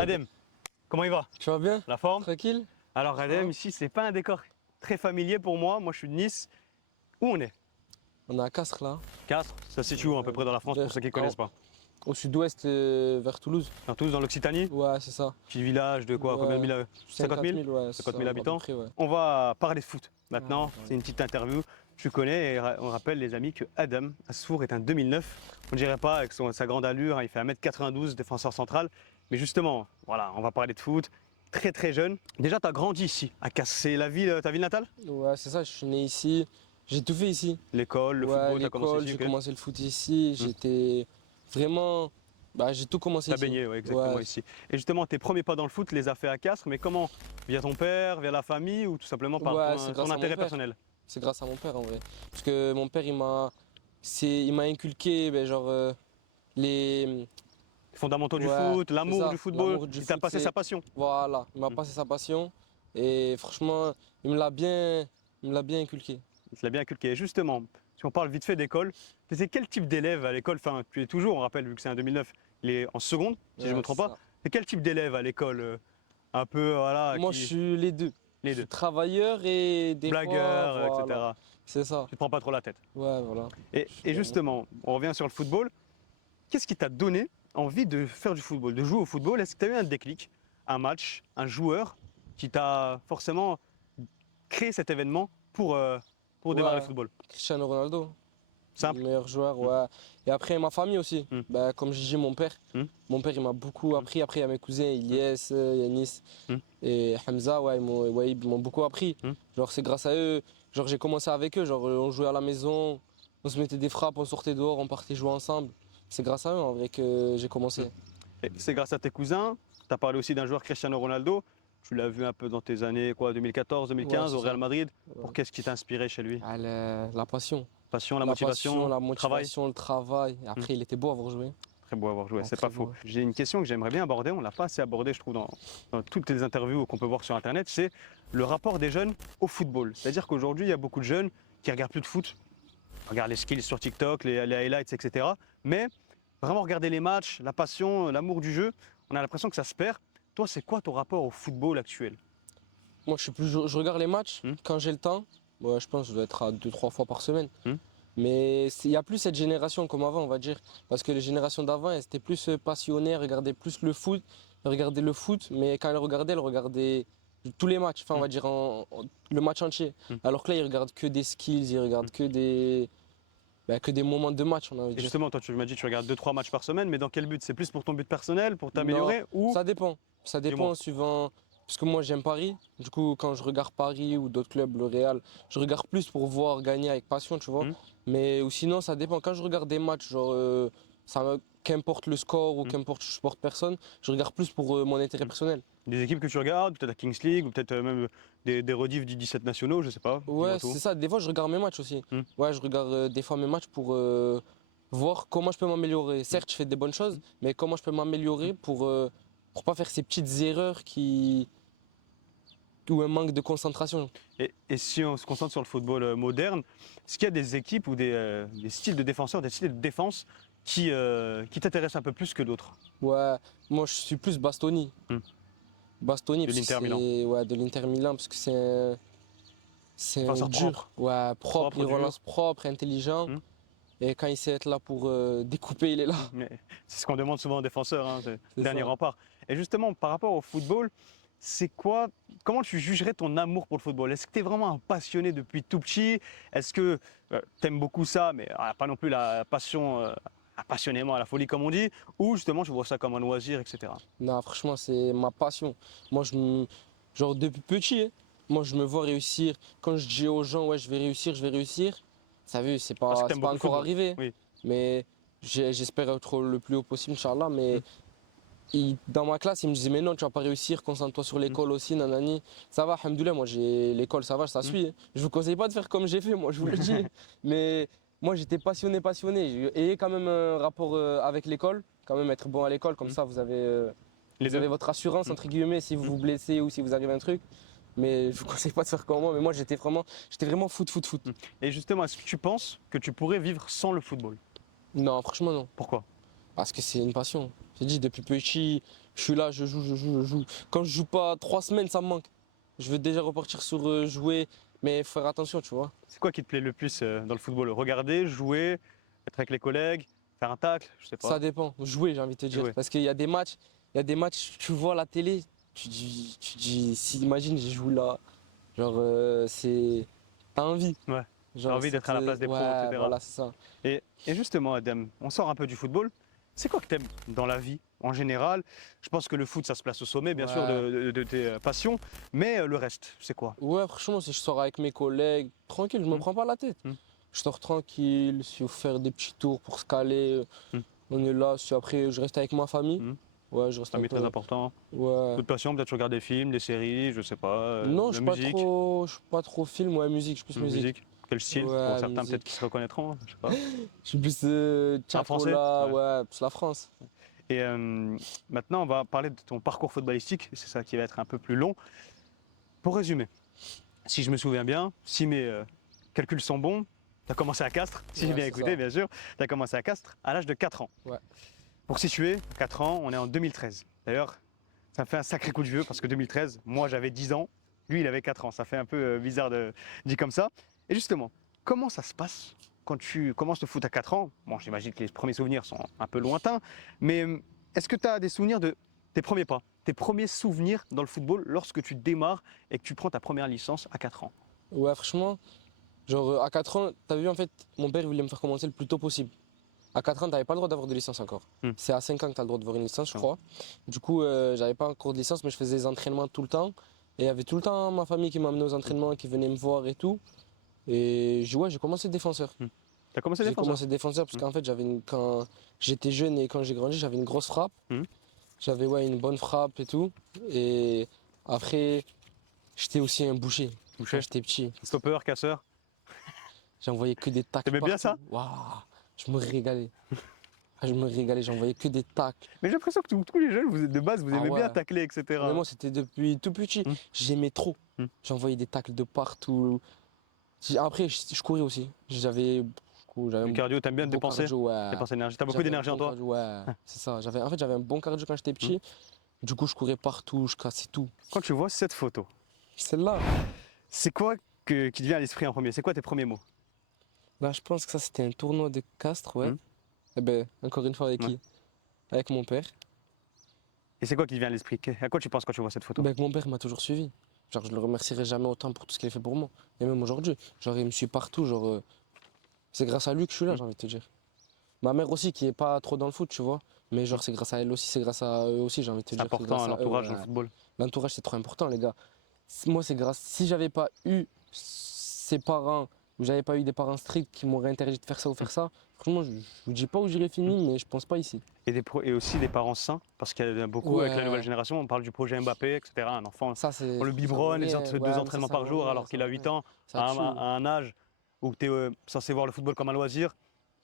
Adem, comment il va? Tu vas bien? La forme? Tranquille? Alors Adem, ici c'est pas un décor très familier pour moi. Moi je suis de Nice. Où on est? On est à Castres là. Castres, ça se situe où à peu près dans la France pour ceux qui ne connaissent pas? Au sud-ouest, vers Toulouse. Dans Toulouse, dans l'Occitanie? Ouais, c'est ça. Petit village de quoi? Combien de Ouais, mille? 50 50 000? 000, ouais, c'est 50 ça, 000 à peu habitants. près, ouais. On va parler de foot. Maintenant, Ouais. c'est une petite interview. Tu connais et on rappelle les amis que Adam Asfour est un 2009. On ne dirait pas avec sa grande allure, hein, il fait 1m92, défenseur central. Mais justement, voilà, on va parler de foot. Très très jeune. Déjà, tu as grandi ici, à Castres. C'est la ville, ta ville natale? Ouais, c'est ça, je suis né ici. J'ai tout fait ici. L'école, le Ouais, football, tu as commencé l'école, ici? j'ai Ok. commencé le foot ici. J'étais vraiment. Bah, j'ai tout commencé T'as ici. baigné, ouais, exactement Ouais, ici. Et justement, tes premiers pas dans le foot, les as fait à Castres, mais comment? Via ton père, via la famille ou tout simplement par ouais, c'est ton grâce à mon intérêt père. personnel? C'est grâce à mon père en vrai. Parce que mon père, il m'a inculqué, ben, genre, les. Les fondamentaux du Ouais, foot, c'est l'amour ça. du football, L'amour du il t'a foot, passé sa passion. Voilà, il m'a passé sa passion. Et franchement, il me l'a bien inculqué. Il te l'a bien inculqué. Et justement, si on parle vite fait d'école, tu étais quel type d'élève à l'école? Enfin, tu es toujours, on rappelle, vu que c'est un 2009, il est en seconde, si je ne me Ouais, trompe c'est pas. ça. Et quel type d'élève à l'école? Un peu, voilà, Moi, je qui. suis les deux. Les Je suis deux. travailleur et des fois, Blagueur, voilà. etc. C'est ça. Tu te prends pas trop la tête. Ouais, voilà. Et justement, on revient sur le football. Qu'est-ce qui t'a donné envie de faire du football, de jouer au football? Est-ce que tu as eu un déclic, un match, un joueur qui t'a forcément créé cet événement pour démarrer le Ouais, football? Cristiano Ronaldo, le Simple. meilleur joueur, Mm, ouais. Et après, ma famille aussi. mm, Bah, comme je dis, mon père. mm, Mon père, il m'a beaucoup mm, appris. Après, il y a mes cousins, mm, Ilyes, Yanis mm, et Hamza, ouais, ils m'ont beaucoup appris. mm. Genre, c'est grâce à eux. Genre, j'ai commencé avec eux. Genre, on jouait à la maison, on se mettait des frappes, on sortait dehors, on partait jouer ensemble. C'est grâce à eux, en vrai, que j'ai commencé. Et c'est grâce à tes cousins. Tu as parlé aussi d'un joueur Cristiano Ronaldo. Tu l'as vu un peu dans tes années quoi, 2014, Ouais, 2015 c'est au Real ça. Madrid. Ouais. Pour qu'est-ce qui t'a inspiré chez lui? Ah, la passion. Passion, la La passion, motivation, la le travail? motivation, le travail. Et Mm. après, il était beau à avoir joué. Très beau à avoir joué, Ah, c'est très pas faux. beau. J'ai une question que j'aimerais bien aborder, on ne l'a pas assez abordé, je trouve, dans toutes les interviews qu'on peut voir sur Internet, c'est le rapport des jeunes au football. C'est-à-dire qu'aujourd'hui, il y a beaucoup de jeunes qui regardent plus de foot, regardent les skills sur TikTok, les highlights, etc. Mais vraiment regarder les matchs, la passion, l'amour du jeu, on a l'impression que ça se perd. Toi, c'est quoi ton rapport au football actuel? Moi, je regarde les matchs Hmm. quand j'ai le temps. Ouais, je pense que je dois être à 2, 3 fois par semaine. Hmm. Mais il n'y a plus cette génération comme avant, on va dire. Parce que les générations d'avant, elles étaient plus passionnées, elles regardaient plus le foot. Elles regardaient le foot, mais quand elles regardaient tous les matchs. Enfin, on Hmm. va dire le match entier. Hmm. Alors que là, ils regardent que des skills, ils regardent que des moments de match, on a envie de Et dire. justement, toi, tu m'as dit que tu regardes 2-3 matchs par semaine, mais dans quel but? C'est plus pour ton but personnel, pour Non, t'améliorer ou ça dépend. Ça dis-moi. dépend suivant. Parce que moi j'aime Paris. Du coup, quand je regarde Paris ou d'autres clubs, le Real, je regarde plus pour voir gagner avec passion, tu vois. Hmm. Mais ou sinon, ça dépend. Quand je regarde des matchs, genre, qu'importe le score ou Hmm. qu'importe je supporte personne, je regarde plus pour mon intérêt personnel. Des équipes que tu regardes, peut-être la Kings League, ou peut-être même des rediffs du 17 nationaux, je sais pas, dis-moi Ouais, tout. c'est ça. Des fois, je regarde mes matchs aussi. Hmm. Ouais, je regarde des fois mes matchs pour voir comment je peux m'améliorer. Certes, je fais des bonnes choses, mais comment je peux m'améliorer pour pas faire ces petites erreurs ou un manque de concentration. Et si on se concentre sur le football moderne, est-ce qu'il y a des équipes ou des styles de défenseurs, des styles de défense qui t'intéressent un peu plus que d'autres? Ouais, moi je suis plus Bastoni. Hmm. Bastoni, De parce que l'Inter Milan. c'est ouais, de l'Inter Milan, parce que c'est un Défenseur dur. propre. Ouais, propre, Propre, il dur. relance propre, intelligent. Hmm. Et quand il sait être là pour découper, il est là. Mais c'est ce qu'on demande souvent aux défenseurs, hein, c'est le C'est dernier ça. rempart. Et justement, par rapport au football, c'est quoi, comment tu jugerais ton amour pour le football? Est-ce que tu es vraiment un passionné depuis tout petit? Est-ce que tu aimes beaucoup ça, mais pas non plus la passion, passionnément à la folie comme on dit, ou justement tu vois ça comme un loisir, etc. Non, franchement, c'est ma passion. Moi, genre depuis petit, hein, moi je me vois réussir. Quand je dis aux gens, ouais, je vais réussir, je vais réussir, ça veut, Parce que tu c'est aimes pas beaucoup le encore football. arrivé. Oui. Mais j'espère être le plus haut possible, Inch'Allah. Mm. Mais dans ma classe, il me disait, mais non, tu vas pas réussir, concentre-toi sur l'école aussi, nanani. Ça va, alhamdoulilah, moi, j'ai l'école, ça va, ça suit. Hein. Je vous conseille pas de faire comme j'ai fait, moi, je vous le dis. Mais moi, j'étais passionné, passionné. Ayez quand même un rapport avec l'école, quand même être bon à l'école, comme Mm. ça, vous Les deux. avez votre assurance, Mm. entre guillemets, si vous vous blessez ou si vous arrive un truc. Mais je vous conseille pas de faire comme moi. Mais moi, j'étais vraiment foot, foot, foot. Mm. Et justement, est-ce que tu penses que tu pourrais vivre sans le football? Non, franchement, non. Pourquoi? Parce que c'est une passion. J'ai dit, depuis petit, Je suis là, je joue. Quand je joue pas 3 semaines, ça me manque. Je veux déjà repartir sur jouer, mais faire attention, tu vois. C'est quoi qui te plaît le plus dans le football? Regarder, jouer, être avec les collègues, faire un tacle, je sais Ça pas. dépend. Jouer, j'ai envie de te dire. Jouer. Parce qu'il y a des matchs, tu vois la télé, tu dis, si imagine, j'ai joué là. Genre, t'as envie. Ouais. Genre, T'as envie ça d'être à la place des pros, ouais, etc. voilà, c'est ça. Et justement, Adam, on sort un peu du football. C'est quoi que t'aimes dans la vie en général? Je pense que le foot, ça se place au sommet, bien sûr, Ouais. de tes passions. Mais le reste, c'est quoi? Ouais, franchement, si je sors avec mes collègues, tranquille, je me Hmm. prends pas la tête. Hmm. Je sors tranquille, si on faire des petits tours pour se caler, Hmm. on est là. Si après, je reste avec ma famille. Hmm. Ouais, je reste Ça avec m'est très important. Ouais. D'autres passions, peut-être regarder des films, des séries, je sais pas, Non, la musique, je suis pas trop film, ouais, musique, je suis plus musique. musique. Quel style? Pour Ouais, certains, peut-être musique. qui se reconnaîtront, je sais pas. Je suis plus Un français? Tiakola, Ouais. ouais, plus la France. Et maintenant, on va parler de ton parcours footballistique. C'est ça qui va être un peu plus long. Pour résumer, si je me souviens bien, si mes calculs sont bons, tu as commencé à Castres, si j'ai Ouais, bien c'est écouté, ça. bien sûr, tu as commencé à Castres à l'âge de 4 ans. Ouais. Pour situer, 4 ans, on est en 2013. D'ailleurs, ça me fait un sacré coup de vieux parce que 2013, moi j'avais 10 ans, lui il avait 4 ans. Ça fait un peu bizarre de dit comme ça. Et justement, comment ça se passe quand tu commences le foot à 4 ans? Bon, j'imagine que les premiers souvenirs sont un peu lointains, mais est-ce que tu as des souvenirs de tes premiers pas, tes premiers souvenirs dans le football lorsque tu démarres et que tu prends ta première licence à 4 ans? Ouais, franchement, genre à 4 ans, t'as vu, en fait, mon père il voulait me faire commencer le plus tôt possible. À 4 ans, t'avais pas le droit d'avoir de licence encore. Hmm. C'est à 5 ans que t'as le droit d'avoir une licence, je Ah. crois. Du coup, j'avais pas encore de licence, mais je faisais des entraînements tout le temps. Et il y avait tout le temps ma famille qui m'amenait aux entraînements, qui venait me voir et tout. Et ouais, j'ai commencé défenseur. Tu as commencé J'ai défenseur? commencé défenseur parce Hmm. qu'en fait, quand j'étais jeune et quand j'ai grandi, j'avais une grosse frappe. Hmm. J'avais ouais, une bonne frappe et tout. Et après, j'étais aussi un boucher. Quand Boucher? j'étais petit, Stopper, casseur? j'envoyais que des tacles T'aimais bien ça? partout. Waouh, je me régalais. Ah, je me régalais, j'envoyais que des tacles. Mais j'ai l'impression que tous les jeunes, vous êtes de base, vous Ah aimez bien ouais. tacler, etc. Mais moi, c'était depuis tout petit. Hmm. J'aimais trop. Hmm. J'envoyais des tacles de partout. Après, je courais aussi. J'avais Le un cardio, t'aimes bien bon dépenser? cardio, ouais. Dépenser d'énergie. T'as beaucoup J'avais un d'énergie en bon toi? cardio, ouais, c'est ça. En fait, j'avais un bon cardio quand j'étais petit. Du coup, je courais partout, je cassais tout. Quand tu vois cette photo, Celle-là, c'est quoi qui te vient à l'esprit en premier? C'est quoi tes premiers mots? là, je pense que ça, c'était un tournoi de Castres, ouais. Hmm. Eh ben, encore une fois, avec Ouais. qui? Avec mon père. Et c'est quoi qui te vient à l'esprit? À quoi tu penses quand tu vois cette photo? Ben, avec mon père, il m'a toujours suivi. Genre, je le remercierai jamais autant pour tout ce qu'il a fait pour moi. Et même aujourd'hui. Genre, il me suit partout. Genre, c'est grâce à lui que je suis là, Hmm. j'ai envie de te dire. Ma mère aussi, qui est pas trop dans le foot, tu vois. Mais genre, c'est grâce à elle aussi, c'est grâce à eux aussi, j'ai envie de te C'est dire. important, grâce à eux, l'entourage dans ouais. le football. L'entourage, c'est trop important, les gars. Moi, c'est grâce. Si j'avais pas eu ses parents, ou j'avais pas eu des parents stricts qui m'auraient interdit de faire ça ou faire ça, franchement, je vous dis pas où j'aurais fini, mais je pense pas ici. Et aussi des parents sains, parce qu'il y a beaucoup avec la nouvelle Ouais. génération, on parle du projet Mbappé, etc. Un enfant, Ça, c'est. on le ça vaut biberonne, rien. deux Ouais, mais entraînements ça par vaut jour, rien, alors ça qu'il a vaut 8 rien. ans, Ça tue. à un âge où tu es censé voir le football comme un loisir,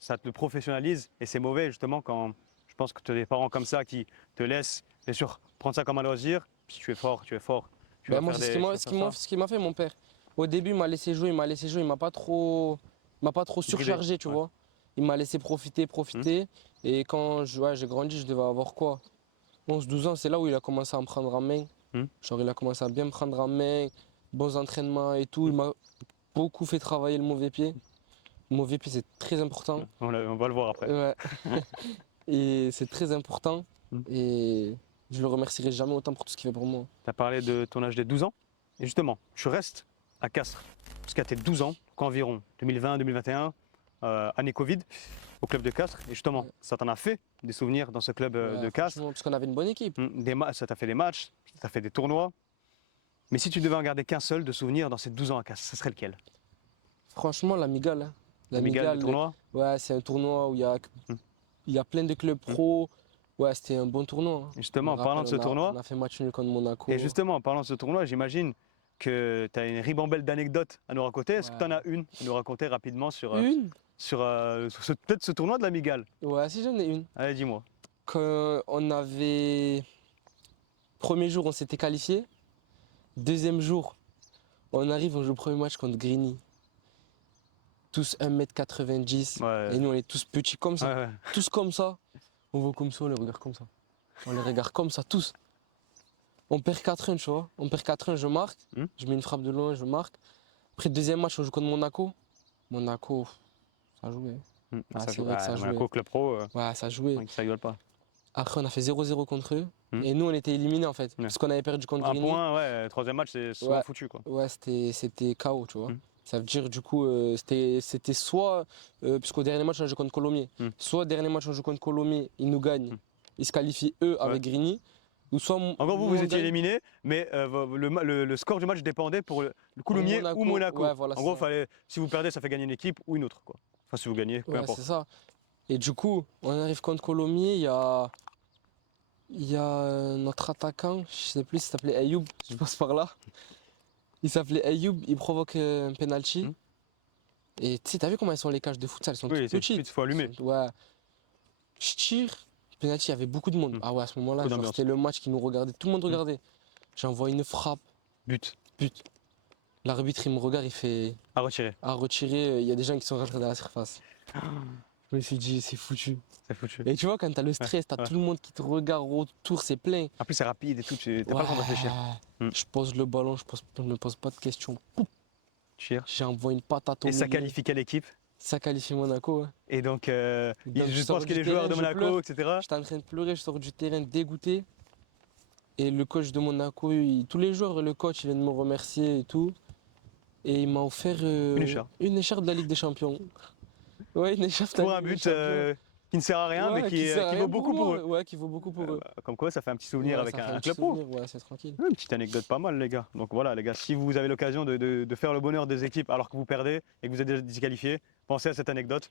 ça te professionnalise, et c'est mauvais justement quand je pense que tu as des parents comme ça qui te laissent, bien sûr, prendre ça comme un loisir. Si tu es fort, tu es fort. Tu Ben vas moi, faire c'est des, tu vas faire ça. ce qui m'a fait mon père. Au début, il m'a laissé jouer, il m'a pas trop Bridé, surchargé, tu ouais. vois. Il m'a laissé profiter. Et quand j'ai grandi, je devais avoir quoi? 11, 12 ans, c'est là où il a commencé à me prendre en main. Hmm. Genre, il a commencé à bien me prendre en main, bons entraînements et tout. Il m'a beaucoup fait travailler le mauvais pied. Le mauvais pied, c'est très important. On va le voir après. Ouais. Et c'est très important. Hmm. Et je le remercierai jamais autant pour tout ce qu'il fait pour moi. Tu as parlé de ton âge de 12 ans. Et justement, tu restes à Castres jusqu'à tes 12 ans, qu'environ 2020-2021, année Covid, au club de Castres. Et justement, Ouais. ça t'en a fait des souvenirs dans ce club Ouais, de Castres. franchement, parce qu'on avait une bonne équipe. Ça t'a fait des matchs, ça t'a fait des tournois. Mais si tu devais en garder qu'un seul de souvenir dans ces 12 ans à Castres, ce serait lequel? Franchement, l'Amigale. Hein. L'Amigal, le tournoi? Ouais, c'est un tournoi où il y a plein de clubs pro. Ouais, c'était un bon tournoi. Hein. Et justement, en Je me parlant de rappelle, ce tournoi, on a fait match nul contre Monaco. et justement, en parlant de ce tournoi, j'imagine que tu as une ribambelle d'anecdotes à nous raconter. Est-ce que tu en as une à nous raconter rapidement sur, Une? peut-être ce tournoi de l'Amigal? Ouais, si j'en ai une. Allez, dis-moi. Quand on avait. Premier jour, on s'était qualifié. Deuxième jour, on arrive, on joue le premier match contre Grigny. Tous 1m90. Ouais. Et nous, on est tous petits comme ça. Ouais, ouais. Tous comme ça. On voit comme ça, on les regarde comme ça. On les regarde comme ça, tous. On perd 4-1, tu vois. On perd 4-1, je marque. Je mets une frappe de loin, je marque. Après, deuxième match, on joue contre Monaco. Monaco, ça jouait. Ah, Ça c'est joue. vrai que ça jouait. Monaco, club pro, Ouais, ça jouait. ça rigole pas. Après, on a fait 0-0 contre eux. Hmm. Et nous, on était éliminés en fait. Ouais. Parce qu'on avait perdu contre Un Grigny. point, ouais, troisième match, c'est souvent Ouais. foutu, quoi. Ouais, c'était KO, tu vois. Hmm. Ça veut dire, du coup, c'était soit, puisqu'au dernier match, on joue contre Colomiers, soit dernier match, on joue contre Colomiers, ils nous gagnent, ils se qualifient eux avec Grigny, ou soit. Encore vous, nous, vous on étiez gagne éliminé, mais le score du match dépendait pour le Coulommiers Monaco, ou Monaco. ouais, voilà, En c'est gros, ça. fallait, si vous perdez, ça fait gagner une équipe ou une autre, quoi. Enfin, si vous gagnez, peu Ouais, importe. c'est ça. Et du coup, on arrive contre Colomiers, il y a notre attaquant, je sais plus s'il s'appelait Ayoub, je passe par là. Il s'appelait Ayoub, il provoque un penalty. Et tu sais, t'as vu comment elles sont les cages de futsal, elles sont Oui, toutes c'est petites. il faut allumer. Ouais. Je tire, penalty, il y avait beaucoup de monde. Ah ouais, à ce moment-là, Beaucoup genre, d'ambiance. c'était le match qui nous regardait, tout le monde regardait. J'envoie une frappe, But but. L'arbitre, il me regarde, il fait à retirer. à retirer, il y a des gens qui sont rentrés dans la surface. Je me suis dit, c'est foutu. C'est foutu. Et tu vois, quand t'as le stress, t'as ouais. tout le monde qui te regarde autour, c'est plein. En plus, c'est rapide et tout, t'as pas le temps de réfléchir. Je pose le ballon, je me pose pas de questions. Poup, Tire. j'envoie une patate au Et ça milieu. qualifie quelle équipe? Ça qualifie Monaco. Ouais. Et donc, Donc, je je sors pense que du les joueurs de terrain, je Monaco, pleure. etc. J'étais en train de pleurer, je sors du terrain dégoûté. Et le coach de Monaco, tous les jours, le coach, il vient de me remercier et tout. Et il m'a offert une écharpe de la Ligue des Champions. Ouais, une écharpe de Pour la un Ligue des but Champions. qui ne sert à rien, Ouais, mais qui sert à rien vaut beaucoup pour eux. Ouais, qui vaut beaucoup pour eux. Comme quoi, ça fait un petit souvenir Ouais, avec ça fait un petit club pro. souvenir, ouais, c'est tranquille. Une petite anecdote pas mal, les gars. Donc voilà, les gars, si vous avez l'occasion de faire le bonheur des équipes alors que vous perdez et que vous êtes disqualifié, pensez à cette anecdote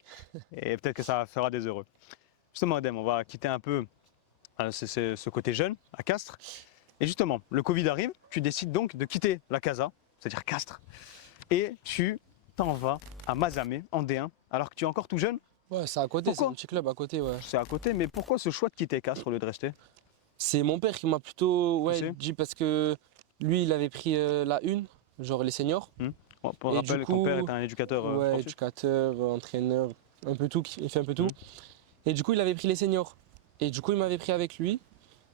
et peut-être que ça fera des heureux. Justement, Adem, on va quitter un peu ce côté jeune à Castres. Et justement, le Covid arrive, tu décides donc de quitter la Casa, c'est-à-dire Castres, et tu t'en vas à Mazamet, en D1, alors que tu es encore tout jeune. Ouais, c'est à côté, c'est Pourquoi un petit club à côté, ouais. C'est à côté, mais pourquoi ce choix de quitter Castres au lieu de rester? C'est mon père qui m'a plutôt Poussé dit parce que lui, il avait pris la une, genre les seniors. Pour Et rappel, du ton père coup, est un éducateur Ouais, sportif. éducateur, entraîneur, un peu tout, il fait un peu tout. Et du coup, il avait pris les seniors. Et du coup, il m'avait pris avec lui.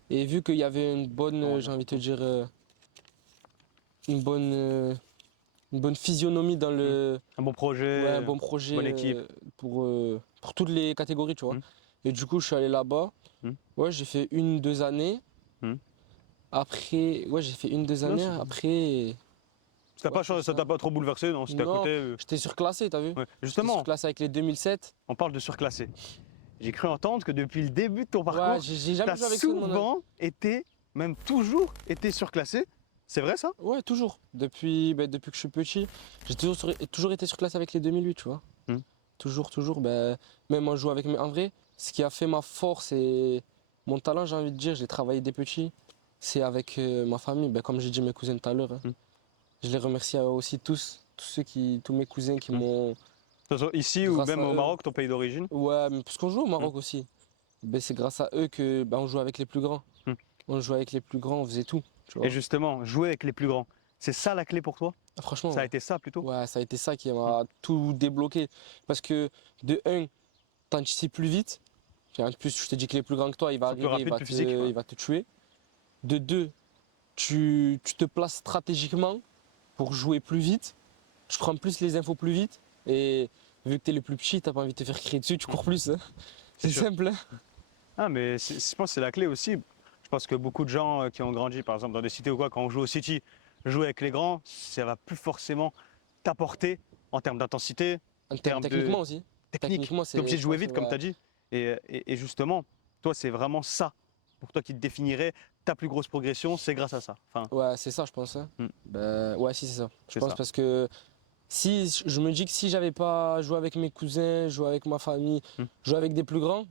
Et vu qu'il y avait une bonne, j'ai envie de te dire, une bonne physionomie dans le. Un bon projet, Ouais, un bon projet bonne équipe. pour toutes les catégories, tu vois. Et du coup, je suis allé là-bas. Ouais, j'ai fait 1-2 années. Après, ouais, j'ai fait 1-2 années. Après. Ça t'a pas trop bouleversé, non? C'était à Non, côté. j'étais surclassé, t'as vu? Ouais. J'étais Justement, surclassé avec les 2007. on parle de surclassé. J'ai cru entendre que depuis le début de ton Ouais, parcours, j'ai tu jamais as joué avec ceux de mon âge. souvent été, même toujours été surclassé. C'est vrai ça? Ouais, toujours. Depuis que je suis petit, j'ai toujours été sur classe avec les 2008, tu vois. Toujours. Même en jouant avec mes. En vrai, ce qui a fait ma force et mon talent, j'ai envie de dire, je l'ai travaillé dès petit, c'est avec ma famille. Comme j'ai dit mes cousins tout à l'heure. Je les remercie aussi tous mes cousins qui m'ont. De toute façon, ici ou Grâce même à au eux. Maroc, ton pays d'origine. Ouais, mais parce qu'on joue au Maroc aussi. C'est grâce à eux que on joue avec les plus grands. On jouait avec les plus grands, on faisait tout. Tu vois. Et justement, jouer avec les plus grands, c'est ça la clé pour toi? Franchement, Ça a ouais. été ça plutôt? Ouais, ça a été ça qui m'a tout débloqué. Parce que de un, t'anticipes plus vite. En plus, je te dis que les plus grands que toi, il va C'est plus arriver, rapide, plus physique, ouais. il va te tuer. De deux, tu te places stratégiquement pour jouer plus vite. Tu prends plus les infos plus vite. Et vu que t'es le plus petit, t'as pas envie de te faire crier dessus, tu cours plus. Hein. C'est sûr. simple. Hein. Ah, mais je pense que c'est la clé aussi. Je pense que beaucoup de gens qui ont grandi, par exemple, dans des cités ou quoi, quand on joue au City, jouer avec les grands, ça va plus forcément t'apporter en termes d'intensité, Techniquement aussi. technique. Techniquement, Tu es obligé de jouer vite, comme ouais. tu as dit. Et justement, toi, c'est vraiment ça, pour toi, qui te définirait ta plus grosse progression, c'est grâce à ça. Enfin, Ouais, c'est ça, je pense. Hein. Ouais, si, c'est ça. Je C'est pense ça. parce que je me dis que si j'avais pas joué avec mes cousins, joué avec ma famille, joué avec des plus grands,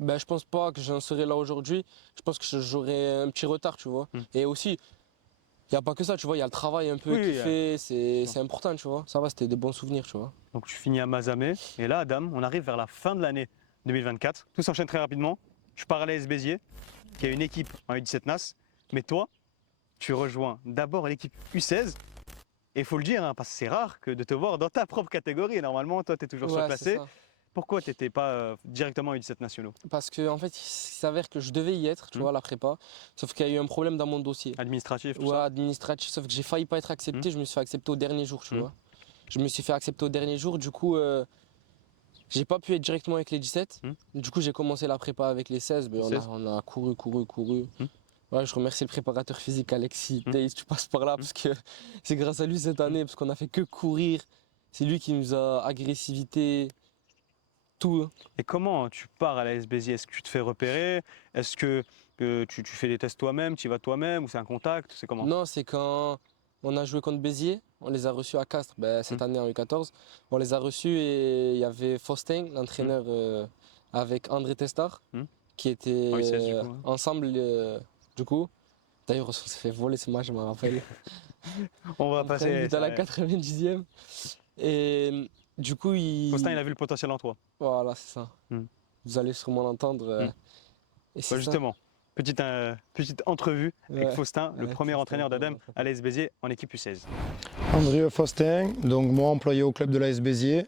je pense pas que j'en serais là aujourd'hui. Je pense que j'aurais un petit retard, tu vois. Et aussi, il n'y a pas que ça, tu vois, il y a le travail un peu Oui, qu'il fait, c'est important, tu vois. Ça va, c'était des bons souvenirs, tu vois. donc tu finis à Mazamet. Et là, Adam, on arrive vers la fin de l'année 2024. Tout s'enchaîne très rapidement. Je pars à l'AS Béziers, qui a une équipe en U17 NAS. Mais toi, tu rejoins d'abord l'équipe U16. Et il faut le dire, hein, parce que c'est rare que de te voir dans ta propre catégorie. Normalement, toi, tu es toujours Ouais, c'est surclassé. ça. pourquoi tu n'étais pas directement U17 nationaux? Parce qu'en fait, il s'avère que je devais y être, tu vois, la prépa. Sauf qu'il y a eu un problème dans mon dossier. Administratif, tout Ouais, ça? administratif, sauf que j'ai failli pas être accepté, je me suis fait accepter au dernier jour, tu Hmm. vois. Je me suis fait accepter au dernier jour, du coup, j'ai pas pu être directement avec les 17. Du coup, j'ai commencé la prépa avec les 16. Ben, 16. on a couru. Hmm. Ouais, je remercie le préparateur physique Alexis Hmm. Taze, tu passes par là, parce que c'est grâce à lui cette année, parce qu'on a fait que courir. C'est lui qui nous a agressivité, tout. Et comment tu pars à la SBZ? Est-ce que tu te fais repérer? Est-ce que tu fais des tests toi-même, tu y vas toi-même ou c'est un contact? C'est comment? Non, c'est quand on a joué contre Béziers, on les a reçus à Castres, ben, cette année en U14. On les a reçus et il y avait Faustin, l'entraîneur, avec André Testard, Hmm. qui étaient En U16 du coup, hein. ensemble, du coup. D'ailleurs, on s'est fait voler ce match, je me rappelle. On va On prend un passer but à ça. la 90e. Et du coup, Faustin, il a vu le potentiel en toi. Voilà, c'est ça. Hmm. Vous allez sûrement l'entendre. Hmm. Et c'est ça. Justement, petite entrevue avec Ouais. Faustin, le Ouais, premier Faustin, entraîneur d'Adam ouais. à l'AS Béziers en équipe U16. André Faustin, donc moi employé au club de l'AS Béziers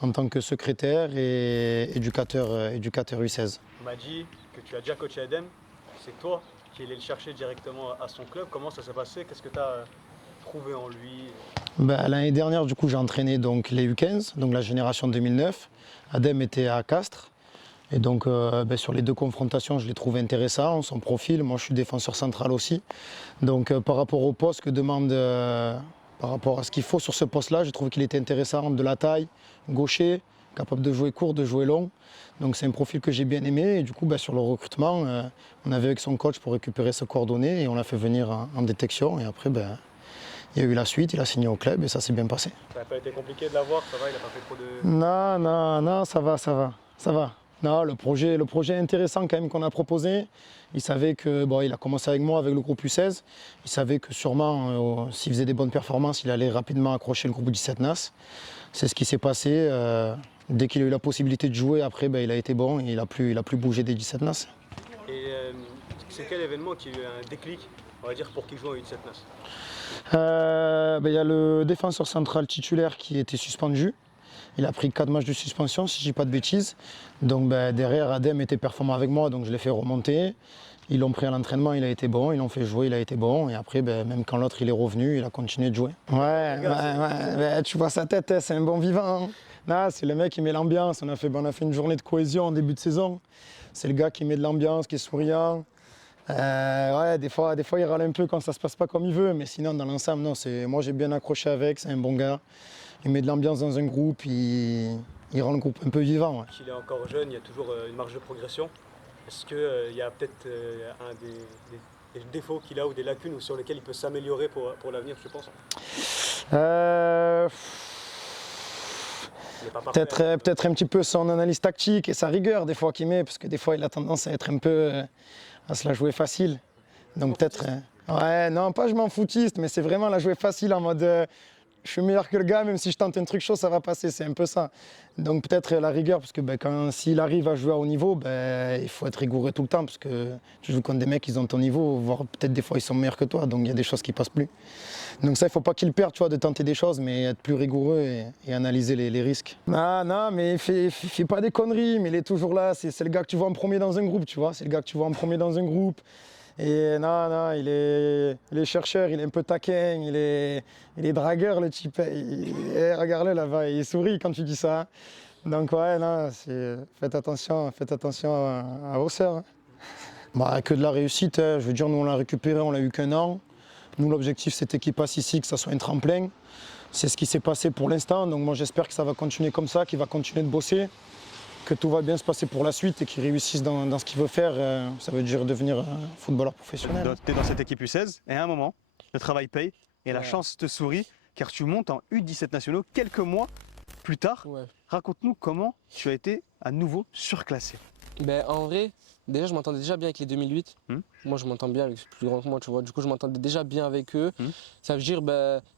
en tant que secrétaire et éducateur U16. Tu m'as dit que tu as déjà coaché Adem, c'est toi qui allais le chercher directement à son club. Comment ça s'est passé? Qu'est-ce que tu as trouvé en lui? L'année dernière, du coup, j'ai entraîné donc, les U15, donc la génération 2009. Adem était à Castres. Et donc, sur les deux confrontations, je l'ai trouvé intéressant, son profil. Moi, je suis défenseur central aussi. Donc, par rapport au poste que demande, par rapport à ce qu'il faut sur ce poste-là, j'ai trouvé qu'il était intéressant, de la taille, gaucher, capable de jouer court, de jouer long. Donc, c'est un profil que j'ai bien aimé. Et du coup, sur le recrutement, on avait avec son coach pour récupérer ses coordonnées et on l'a fait venir en détection. Et après, il y a eu la suite, il a signé au club et ça s'est bien passé. Ça n'a pas été compliqué de l'avoir, ça va, il n'a pas fait trop de... Non, ça va. Non, le projet est intéressant quand même qu'on a proposé. Il savait que, il a commencé avec moi avec le groupe U16. Il savait que sûrement, s'il faisait des bonnes performances, il allait rapidement accrocher le groupe 17 NAS. C'est ce qui s'est passé. Dès qu'il a eu la possibilité de jouer, après, il a été bon et il a plus bougé des 17 NAS. Et c'est quel événement qui a eu un déclic, on va dire, pour qu'il joue en U17 NAS? Il y a le défenseur central titulaire qui était suspendu. Il a pris 4 matchs de suspension, si je ne dis pas de bêtises. Donc derrière, Adem était performant avec moi, donc je l'ai fait remonter. Ils l'ont pris à l'entraînement, il a été bon. Ils l'ont fait jouer, il a été bon. Et après, même quand l'autre il est revenu, il a continué de jouer. Ouais, tu vois sa tête, hein, c'est un bon vivant. Hein. C'est le mec qui met l'ambiance. On a fait une journée de cohésion en début de saison. C'est le gars qui met de l'ambiance, qui est souriant. Des fois il râle un peu quand ça se passe pas comme il veut, mais sinon dans l'ensemble, non, moi j'ai bien accroché avec, c'est un bon gars. Il met de l'ambiance dans un groupe, il rend le groupe un peu vivant. Ouais. Il est encore jeune, il y a toujours une marge de progression. Est-ce qu'il y a peut-être un des défauts qu'il a ou des lacunes sur lesquelles il peut s'améliorer pour l'avenir, je pense? Peut-être un petit peu son analyse tactique et sa rigueur des fois qu'il met, parce que des fois il a tendance à être un peu à se la jouer facile. Donc peut-être. Non, pas je m'en foutiste, mais c'est vraiment la jouer facile en mode je suis meilleur que le gars, même si je tente un truc chaud, ça va passer, c'est un peu ça. Donc peut-être la rigueur, parce que s'il arrive à jouer à haut niveau, il faut être rigoureux tout le temps, parce que tu joues contre des mecs qui ont ton niveau, voire peut-être des fois ils sont meilleurs que toi, donc il y a des choses qui passent plus. Donc ça, il ne faut pas qu'il perde, tu vois, de tenter des choses, mais être plus rigoureux et analyser les risques. Non, mais il fait pas des conneries, mais il est toujours là, c'est le gars que tu vois en premier dans un groupe, tu vois, c'est le gars que tu vois en premier dans un groupe. Et non, il est chercheur, il est un peu taquin, il est dragueur le type. Regarde-le là-bas, il sourit quand tu dis ça. Donc ouais, non, faites attention à vos sœurs. Que de la réussite, hein. Je veux dire, nous on l'a récupéré, on l'a eu qu'un an. Nous l'objectif c'était qu'il passe ici, que ça soit un tremplin. C'est ce qui s'est passé pour l'instant, donc moi j'espère que ça va continuer comme ça, qu'il va continuer de bosser. Que tout va bien se passer pour la suite et qu'il réussisse dans ce qu'il veut faire, ça veut dire devenir footballeur professionnel. Tu es dans cette équipe U16 et à un moment, le travail paye et la chance te sourit car tu montes en U17 nationaux quelques mois plus tard. Ouais. Raconte-nous comment tu as été à nouveau surclassé. En vrai, déjà je m'entendais déjà bien avec les 2008. Moi je m'entends bien avec les plus grands que moi, tu vois. Du coup je m'entendais déjà bien avec eux. Ça veut dire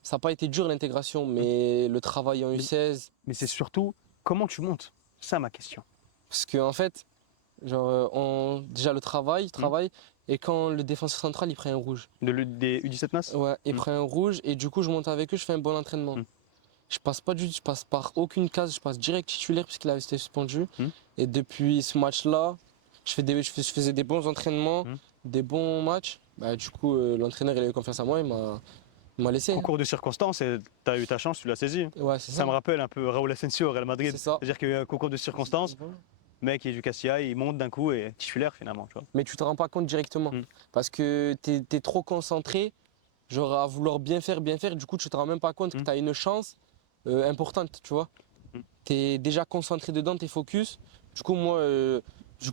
ça n'a pas été dur l'intégration, mais le travail en U16. Mais c'est surtout comment tu montes. C'est ça ma question. Parce qu'en fait, déjà le travail, et quand le défenseur central il prend un rouge. Des U17 NAS? Ouais, il prend un rouge et du coup je monte avec eux, je fais un bon entraînement. je passe par aucune case, je passe direct titulaire puisqu'il avait été suspendu. Et depuis ce match-là, je faisais des bons entraînements, des bons matchs. Bah, du coup, l'entraîneur il a eu confiance en moi, il m'a laissé. Concours de circonstances et tu as eu ta chance, tu l'as saisi. Ouais, c'est Ça ça. me rappelle un peu Raúl Asensio au Real Madrid. C'est ça. C'est-à-dire qu'il y a eu un concours de circonstances, le mec il est du Castilla, il monte d'un coup et titulaire finalement. Tu vois. Mais tu te rends pas compte directement. Parce que tu es trop concentré, genre à vouloir bien faire, du coup tu te rends même pas compte que tu as une chance importante, tu vois. Tu es déjà concentré dedans, tu es focus. Du coup, moi,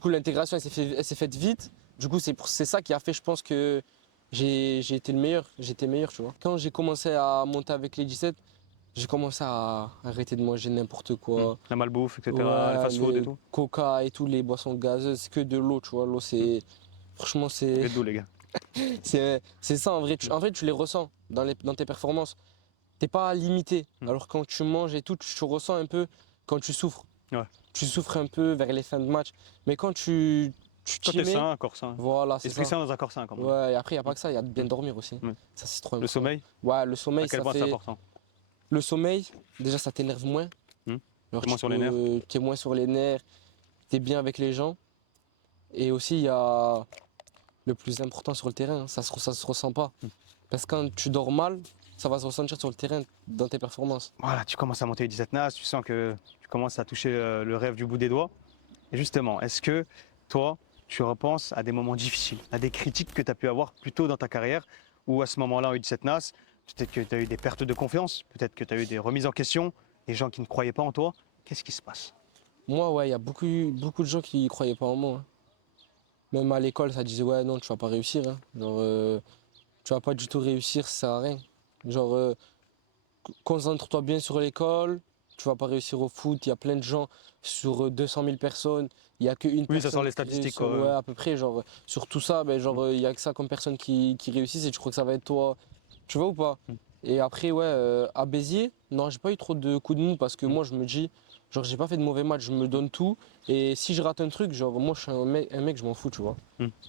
l'intégration elle s'est faite vite. Du coup, c'est ça qui a fait, je pense, que j'ai été le meilleur. J'étais meilleur, tu vois. Quand j'ai commencé à monter avec les 17, j'ai commencé à arrêter de manger n'importe quoi. La malbouffe, etc., Ouais, le fast-food et le tout. Coca et tout, les boissons gazeuses, c'est que de l'eau, tu vois. L'eau, c'est. Franchement, c'est. Red Bull, les gars. C'est ça, en vrai, tu les ressens dans tes performances. T'es pas limité. Alors, quand tu manges et tout, tu ressens un peu quand tu souffres. Ouais. Tu souffres un peu vers les fins de match. Mais quand tu Quand t'y t'es mets, sain, un corps sain. voilà, c'est Esprit ça. sain dans un corps sain, comme on dit. Ouais, et après, il n'y a pas que ça, il y a de bien dormir aussi. Ouais. Ça, c'est trop Le important. sommeil, Ouais, le sommeil, à quel ça point c'est fait. important. Le sommeil, déjà, ça t'énerve moins. T'es moins sur les nerfs. T'es moins sur les nerfs, t'es bien avec les gens. Et aussi, il y a le plus important sur le terrain, ça se ressent pas. Parce que quand tu dors mal, ça va se ressentir sur le terrain, dans tes performances. Voilà, tu commences à monter les 17 NAS, tu sens que tu commences à toucher le rêve du bout des doigts. Et justement, est-ce que toi, tu repenses à des moments difficiles, à des critiques que tu as pu avoir plus tôt dans ta carrière, ou à ce moment-là, en U17 NAS, peut-être que tu as eu des pertes de confiance, peut-être que tu as eu des remises en question, des gens qui ne croyaient pas en toi. Qu'est-ce qui se passe? Moi, ouais, il y a beaucoup de gens qui croyaient pas en moi, hein. Même à l'école, ça disait, ouais, non, tu vas pas réussir, hein. Genre, tu vas pas du tout réussir, ça sert à rien. Genre, concentre-toi bien sur l'école, tu vas pas réussir au foot, il y a plein de gens sur 200 000 personnes, il y a qu'une Oui, ça personne sort les qui statistiques, réussit, quoi. ouais, à peu près, genre, sur tout ça, ben, genre, il y a que ça comme personne qui réussissent et tu crois que ça va être toi, tu vois ou pas? Et après, ouais, à Béziers, non, j'ai pas eu trop de coups de mou parce que moi, je me dis, genre, j'ai pas fait de mauvais match, je me donne tout. Et si je rate un truc, genre, moi, je suis un mec, je m'en fous, tu vois.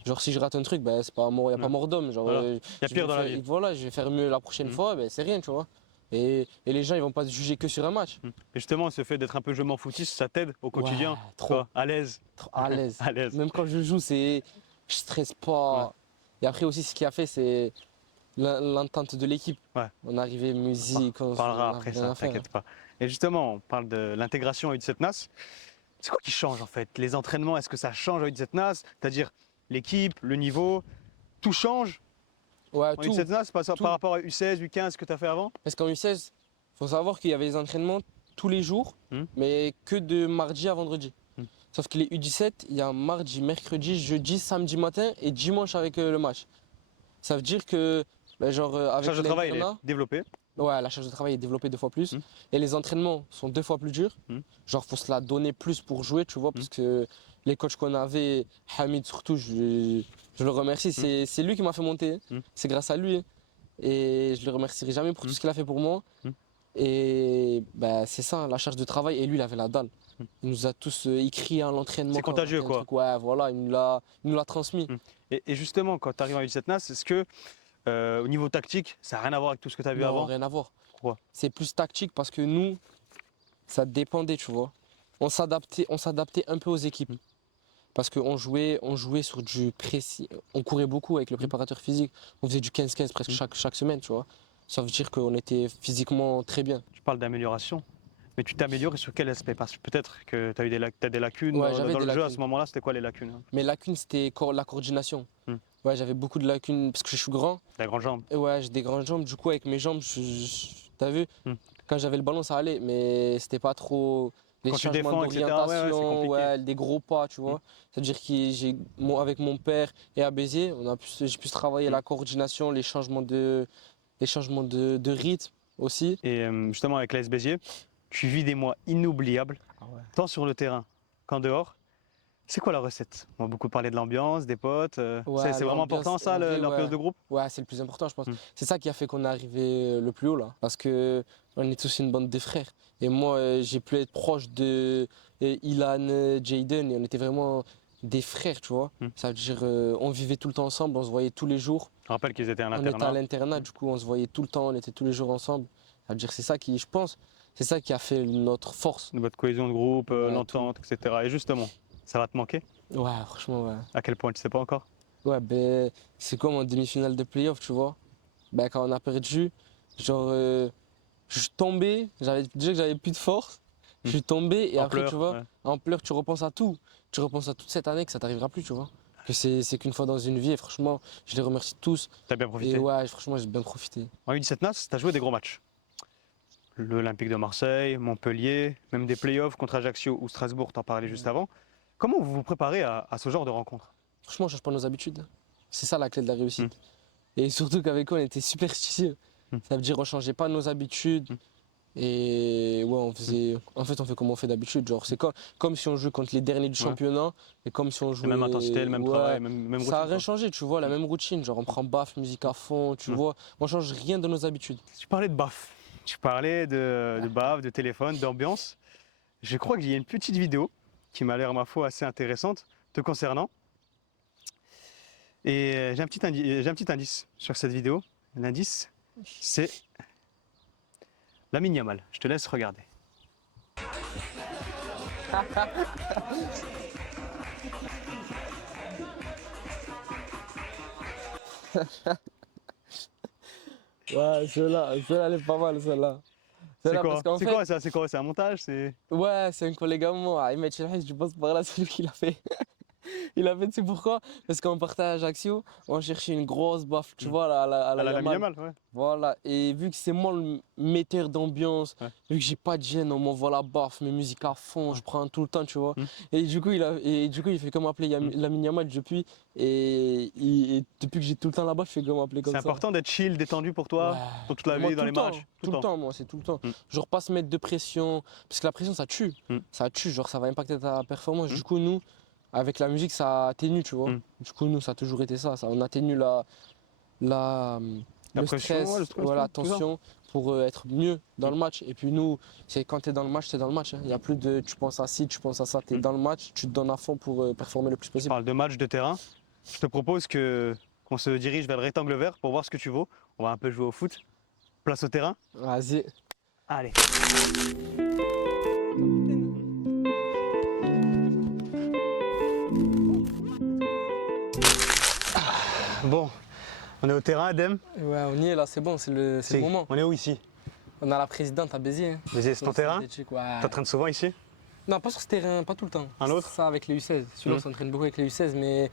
Genre, si je rate un truc, ben, c'est pas mort, y a pas mort d'homme. Genre, Voilà. Y a je pire vais dans la faire- vie. Voilà, je vais faire mieux la prochaine fois, ben, c'est rien, tu vois. Et les gens, ils vont pas se juger que sur un match. Et justement, ce fait d'être un peu je m'en foutiste, ça t'aide au quotidien, Ouais, trop. quoi, à l'aise. Trop à l'aise. À l'aise. Même quand je joue, je stresse pas. Ouais. Et après aussi, ce qui a fait, c'est l'entente de l'équipe. Ouais. On arrivait musique, On parlera après rien ça, à faire. t'inquiète pas. Et justement, on parle de l'intégration à U17 NAS. C'est quoi qui change en fait? Les entraînements, est-ce que ça change à U17 NAS? C'est-à-dire l'équipe, le niveau, tout change Ouais, en tout. U17 NAS tout. par rapport à U16, U15 que tu as fait avant? Parce qu'en U16, il faut savoir qu'il y avait des entraînements tous les jours, Hmm. mais que de mardi à vendredi. Hmm. Sauf que les U17, il y a mardi, mercredi, jeudi, samedi matin et dimanche avec le match. Ça veut dire que, ben, genre, La avec charge de travail, elle est l'internat, développée. ouais, la charge de travail est développée 2 fois plus. Hmm. Et les entraînements sont 2 fois plus durs. Genre, faut se la donner plus pour jouer, tu vois, parce que les coachs qu'on avait, Hamid surtout, je le remercie. C'est lui qui m'a fait monter. C'est grâce à lui. Et je le remercierai jamais pour tout ce qu'il a fait pour moi. Et bah, c'est ça, la charge de travail. Et lui, il avait la dalle. Il nous a tous écrit à l'entraînement. C'est quand on contagieux, ratait un quoi. truc. Ouais, voilà, il nous l'a transmis. Et justement, quand tu arrives en U17 NAS, est-ce que au niveau tactique, ça n'a rien à voir avec tout ce que tu as vu Non, avant? rien à voir. Pourquoi? C'est plus tactique parce que nous, ça dépendait, tu vois. On s'adaptait un peu aux équipes. Parce qu'on jouait sur du précis. On courait beaucoup avec le préparateur physique. On faisait du 15-15 presque chaque semaine, tu vois. Ça veut dire qu'on était physiquement très bien. Tu parles d'amélioration, mais tu t'améliores sur quel aspect? Parce que peut-être que tu as eu t'as des lacunes Ouais, dans j'avais le des jeu à lacunes. ce moment-là. C'était quoi les lacunes, hein? Mes lacunes, c'était la coordination. Ouais, j'avais beaucoup de lacunes parce que je suis grand. La grande jambe. Et ouais, j'ai des grandes jambes. Du coup, avec mes jambes, t'as vu, quand j'avais le ballon, ça allait. Mais c'était pas trop. Les Quand tu changements défends, etc., ouais, c'est d'orientation, compliqué. ouais, des gros pas, tu vois. C'est-à-dire avec mon père et à Béziers, j'ai pu travailler la coordination, les changements de rythme aussi. Et justement, avec l'AS Béziers, tu vis des mois inoubliables, tant sur le terrain qu'en dehors. C'est quoi la recette? On va beaucoup parler de l'ambiance, des potes. Ouais, C'est vraiment l'ambiance, important ça, en vrai, l'ambiance ouais. de groupe? Ouais, c'est le plus important, je pense. C'est ça qui a fait qu'on est arrivé le plus haut là. Parce que on est tous une bande de frères. Et moi, j'ai pu être proche de Ilan, Jayden, et on était vraiment des frères, tu vois. Ça veut dire, on vivait tout le temps ensemble, on se voyait tous les jours. Je rappelle qu'ils étaient à On était à l'internat. l'internat, du coup, on se voyait tout le temps, on était tous les jours ensemble. Ça veut dire c'est ça qui, je pense, c'est ça qui a fait notre force. De votre cohésion de groupe, Ouais, l'entente, etc. Et justement, ça va te manquer? Ouais, franchement, ouais. À quel point tu sais pas encore? Ouais, ben, c'est comme en demi-finale de playoff, tu vois. Ben, quand on a perdu, genre, je suis tombé, déjà que j'avais plus de force. Je suis tombé et En après, pleurs, tu vois, ouais. en pleurs, tu repenses à tout. Tu repenses à toute cette année que ça t'arrivera plus, tu vois. Que c'est qu'une fois dans une vie et franchement, je les remercie tous. T'as bien Et profité. ouais, franchement, j'ai bien profité. En U17 NAS, tu as joué des gros matchs. L'Olympique de Marseille, Montpellier, même des playoffs contre Ajaccio ou Strasbourg, t'en parlais juste avant. Comment vous vous préparez à ce genre de rencontre? Franchement, on change pas nos habitudes. C'est ça la clé de la réussite. Mm. Et surtout qu'avec eux, on était superstitieux. Mm. Ça veut dire on changeait pas nos habitudes. Mm. Et ouais, en fait, on fait comme on fait d'habitude. Genre, c'est comme si on jouait contre les derniers du Ouais. championnat et comme si on jouait. La même intensité, le même Ouais, travail, même ça routine. n'a rien quoi. changé, tu vois, la même routine. Genre, on prend baf, musique à fond, tu Mm. vois. On change rien de nos habitudes. Tu parlais de baf, tu parlais de baf, de téléphone, d'ambiance. Je crois qu'il y a une petite vidéo qui m'a l'air, ma foi, assez intéressante te concernant. Et j'ai un petit indice sur cette vidéo. L'indice, c'est Lamine Yamal. Je te laisse regarder. Ouais, celle-là, elle est pas mal, celle-là. C'est Celle-là, quoi? parce qu'en C'est fait, quoi ça? C'est quoi? C'est un montage? C'est ouais, c'est un collègue à moi, Ahmed Chelhis, je pense par là, c'est lui qui l'a fait. Il a fait, tu sais pourquoi? Parce qu'on partait à Ajaccio, on cherchait une grosse baffe, tu Mm. vois, à la à la Lamine Yamal. Yamal, ouais. Voilà, et vu que c'est moi le metteur d'ambiance, Ouais. vu que j'ai pas de gêne, on m'envoie la baffe, mes musiques à fond, Ouais. je prends tout le temps, tu vois. Mm. Et du coup, il fait comme appeler Lamine Yamal depuis, et depuis que j'ai tout le temps là-bas, je fais comme appeler comme C'est ça. important d'être chill, détendu pour toi, Ouais. pour toute la Moi, vie, dans tout les le temps, matchs, tout le temps, moi, c'est tout le temps. Mm. Genre, pas se mettre de pression, parce que la pression, ça tue. Mm. Ça tue, genre, ça va impacter ta performance. Mm. Du coup, nous, avec la musique, ça atténue, tu vois. Mm. Du coup, nous, ça a toujours été ça. On atténue La le pression, stress, ouais, le stress, voilà, tout ça. tension, pour être mieux dans Mm. le match. Et puis nous, c'est quand tu es dans le match, tu es dans le match. Il n'y a plus de tu penses à ci, tu penses à ça. Tu es Mm. dans le match, tu te donnes à fond pour performer le plus On possible. parle de match, de terrain. Je te propose qu'on se dirige vers le rectangle vert pour voir ce que tu vaux. On va un peu jouer au foot. Place au terrain. Vas-y. Allez. Bon, on est au terrain, Adem. Ouais, on y est là, c'est bon, c'est le moment. On est où ici? On a la présidente à Béziers. Hein. C'est ton terrain? Synthétique, ouais. T'entraînes souvent ici? Non, pas sur ce terrain, pas tout le temps. Un autre? Ça avec les U16. Celui-là, on s'entraîne beaucoup avec les U16, mais